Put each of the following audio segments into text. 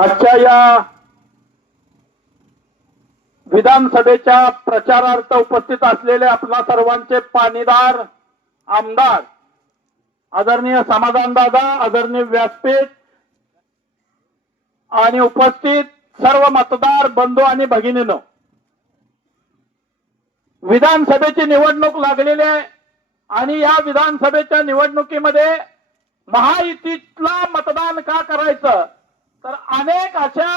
आजच्या या विधानसभेच्या प्रचारार्थ उपस्थित असलेले आपला सर्वांचे पाणीदार आमदार आदरणीय समाधान दादा आदरणीय व्यासपीठ आणि उपस्थित सर्व मतदार बंधू आणि भगिनीनं विधानसभेची निवडणूक लागलेली आहे आणि या विधानसभेच्या निवडणुकीमध्ये महायुतीतला मतदान का करायचं तर अनेक अशा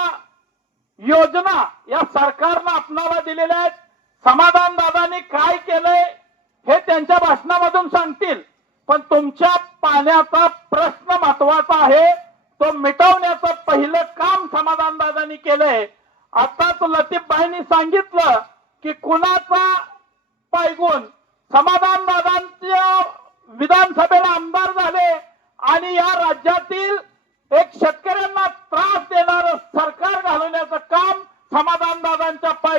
योजना या सरकारनं आपणाला दिलेल्या आहेत समाधान दादांनी काय केलंय हे त्यांच्या भाषणामधून सांगतील पण तुमच्या पाण्याचा प्रश्न महत्वाचा आहे तो मिटवण्याचं पहिलं काम समाधान दादांनी केलंय आताच लतीफबाईंनी सांगितलं की कुणाचा पायगुण समाधान दादांच्या विधानसभेला आमदार झाले आणि या राज्यातील एक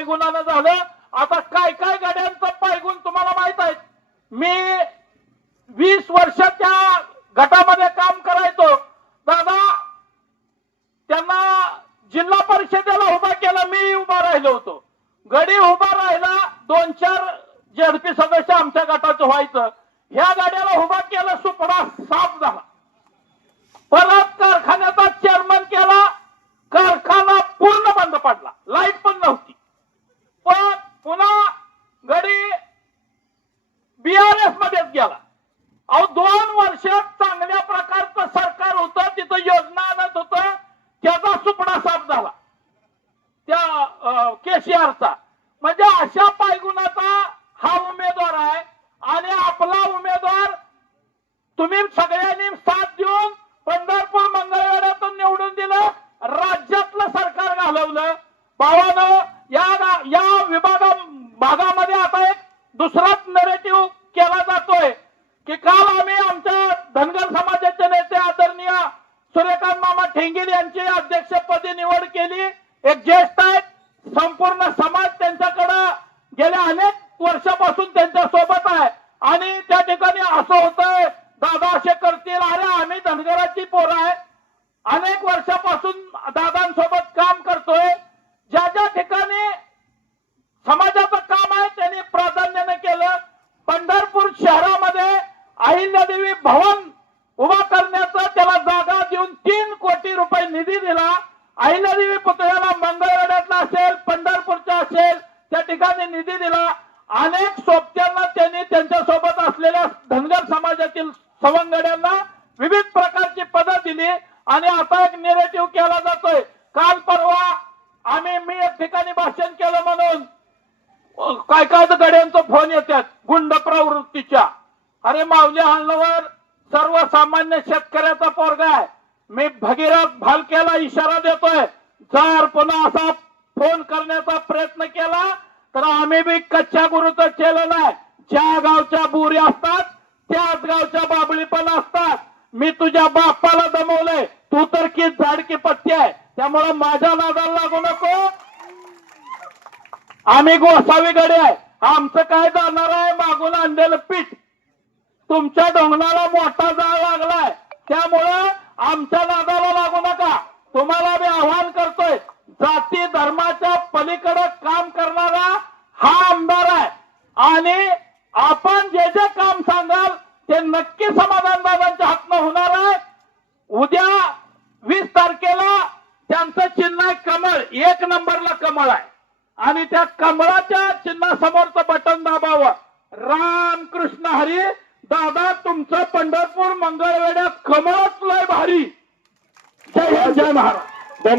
पायगुणानं झालं आता काय काय गाड्यांचं पायगुण तुम्हाला माहित आहे मी वीस वर्षाच्या गटामध्ये काम करायचो दादा त्यांना जिल्हा परिषदेला उभा केला मी उभा राहिलो होतो गडी उभा राहिला दोन चार जेडपी सदस्य आमच्या गटाचं व्हायचं ह्या गाड्याला उभा केला सुपडा साफ झाला आरता म्हणजे अशा पायगुणाचा हा उमेदवार आहे आणि आपला उमेदवार तुम्ही सगळ्यांनी साथ देऊन पंढरपूर मंगळवेड्यातून निवडून दिलं राज्यातलं सरकार घालवलं बाबा या या विभाग भागामध्ये आता एक दुसराच नेरेटिव्ह केला जातोय की काल आम्ही आमच्या धनगर समाजाचे नेते आदरणीय सूर्यकांत मामा ठेंगीर यांची अध्यक्षपदी निवड केली एक ज्येष्ठ आहेत संपूर्ण समाज त्यांच्याकडे गेल्या अनेक वर्षापासून त्यांच्या सोबत आहे आणि त्या ठिकाणी असं होतंय दादा असे करतील अरे आम्ही धनगराची पोर आहे अनेक वर्षापासून दादांसोबत काम करतोय ज्या ज्या ठिकाणी समाजाचं काम आहे त्यांनी प्राधान्याने केलं पंढरपूर शहरामध्ये अहिल्यादेवी भवन उभा करण्याचा त्याला जागा देऊन तीन कोटी रुपये निधी दिला अहिल्यादेवी पुतळ्याला मंगळवेड्यातला असेल निधी दिला अनेक सोबत्यांना त्यांनी त्यांच्या सोबत असलेल्या धनगर समाजातील सवंगड्यांना विविध प्रकारची पद दिली आणि आता एक निरेटिव्ह केला जातोय काल परवा आम्ही मी एक ठिकाणी भाषण केलं म्हणून काय काय गड्यांचं फोन येतात गुंड प्रवृत्तीच्या अरे माऊली हल्लावर सर्वसामान्य शेतकऱ्याचा पोरगा आहे मी भगीरथ भालक्याला इशारा देतोय जर पुन्हा असा फोन करण्याचा प्रयत्न केला तर आम्ही बी कच्च्या गुरुचं केलं नाही ज्या गावच्या बुरी असतात त्याच गावच्या बाबळी पण असतात मी तुझ्या बाप्पाला दमवलंय तू तर की झाडकी पट्टी आहे त्यामुळे माझ्या नादाला लागू नको आम्ही गोसावी गडे आहे आमचं काय जाणार आहे मागून आणलेलं पीठ तुमच्या ढोंगणाला मोठा जाळ लागलाय त्यामुळं आमच्या नादाला लागू आपण जे जे काम सांगाल ते नक्की समाधान बाबांच्या हातनं होणार आहे उद्या वीस तारखेला त्यांचं चिन्ह आहे कमळ एक नंबरला कमळ आहे आणि त्या कमळाच्या चिन्हासमोरचं बटन दाबावं राम कृष्ण हरी दादा तुमचं पंढरपूर मंगळवेड्यात कमळच लय भारी जय जय महाराज